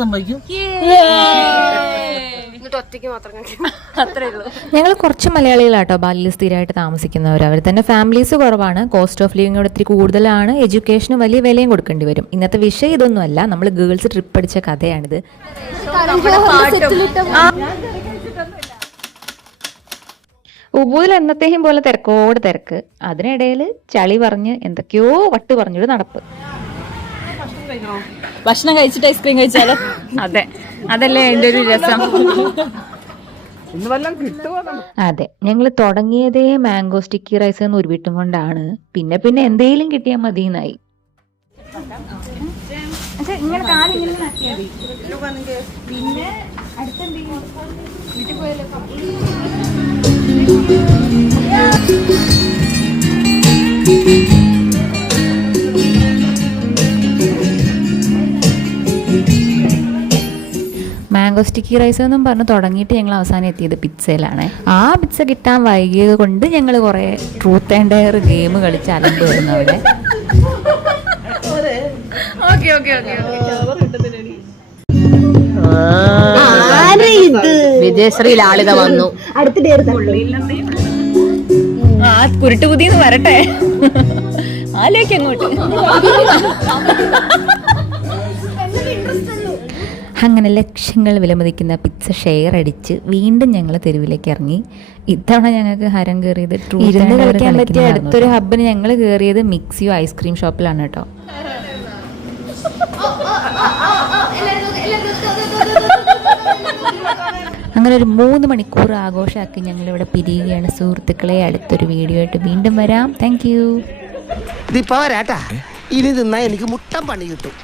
സംഭവിക്കും. ഞങ്ങൾ കുറച്ച് മലയാളികളാട്ടോ ബാലിയിൽ സ്ഥിരമായിട്ട് താമസിക്കുന്നവർ. അവർ തന്നെ ഫാമിലീസ് കുറവാണ്, കോസ്റ്റ് ഓഫ് ലിവിംഗ് ഇവിടെ ഇത്തിരി കൂടുതലാണ്, എഡ്യൂക്കേഷന് വലിയ വിലയും കൊടുക്കേണ്ടി വരും. ഇന്നത്തെ വിഷയം ഇതൊന്നുമല്ല, നമ്മൾ ഗേൾസ് ട്രിപ്പ് അടിച്ച കഥയാണിത്. ഉബൂതിൽ എന്നത്തെയും പോലെ തിരക്കോട് തിരക്ക്, അതിനിടയിൽ ചളി പറഞ്ഞ് എന്തൊക്കെയോ വട്ട് പറഞ്ഞൊരു നടപ്പ്. ഭക്ഷണം കഴിച്ചിട്ട് ഐസ്ക്രീം കഴിച്ചാലോ? അതെ, അതല്ലേ അതിൻ്റെ ഒരു രസം. അതെ, ഞങ്ങൾ തുടങ്ങിയതേ മാംഗോ സ്റ്റിക്കി റൈസ് എന്ന് ഉരുവിട്ടും കൊണ്ടാണ്. പിന്നെ പിന്നെ എന്തെങ്കിലും കിട്ടിയാൽ മതിയെന്നായി. ഇങ്ങനെ പിന്നെ വീട്ടിൽ പോയാലോ? മാംഗോ സ്റ്റിക്കി റൈസ് എന്നും പറഞ്ഞ് തുടങ്ങിയിട്ട് ഞങ്ങൾ അവസാനം എത്തിയത് പിസ്സയിലാണ്. ആ പിസ്സ കിട്ടാൻ വൈകിയത് കൊണ്ട് ഞങ്ങൾ കുറേ ട്രൂത്ത് ആൻഡ് ഡെയർ ഗെയിം കളിച്ച് അലമ്പ് വരുന്നു അവിടെ. വിജയശ്രീയിൽ ആളുക വന്നു. ആ കുരുട്ടുപുതിന്ന് വരട്ടെ, ആലേക്ക് അങ്ങോട്ട്. അങ്ങനെ ലക്ഷങ്ങൾ വിലമതിക്കുന്ന പിസ്സ ഷെയർ അടിച്ച് വീണ്ടും ഞങ്ങൾ തെരുവിലേക്ക് ഇറങ്ങി. ഇത്തവണ ഞങ്ങൾക്ക് ഹരം കയറിയത് ഇരുന്ന് കളിക്കാൻ പറ്റിയ അടുത്തൊരു ഹബ്ബിന് ഞങ്ങൾ കയറിയത് മിക്സിയോ ഐസ്ക്രീം ഷോപ്പിലാണ് കേട്ടോ. അങ്ങനെ ഒരു 3 മണിക്കൂർ ആഘോഷമാക്കി ഞങ്ങളിവിടെ പിരിയുകയാണ് സുഹൃത്തുക്കളെ. അടുത്തൊരു വീഡിയോ ആയിട്ട് വീണ്ടും വരാം. Thank you. ഇനി തിന്നാ എനിക്ക് മുട്ടം പണി കിട്ടും.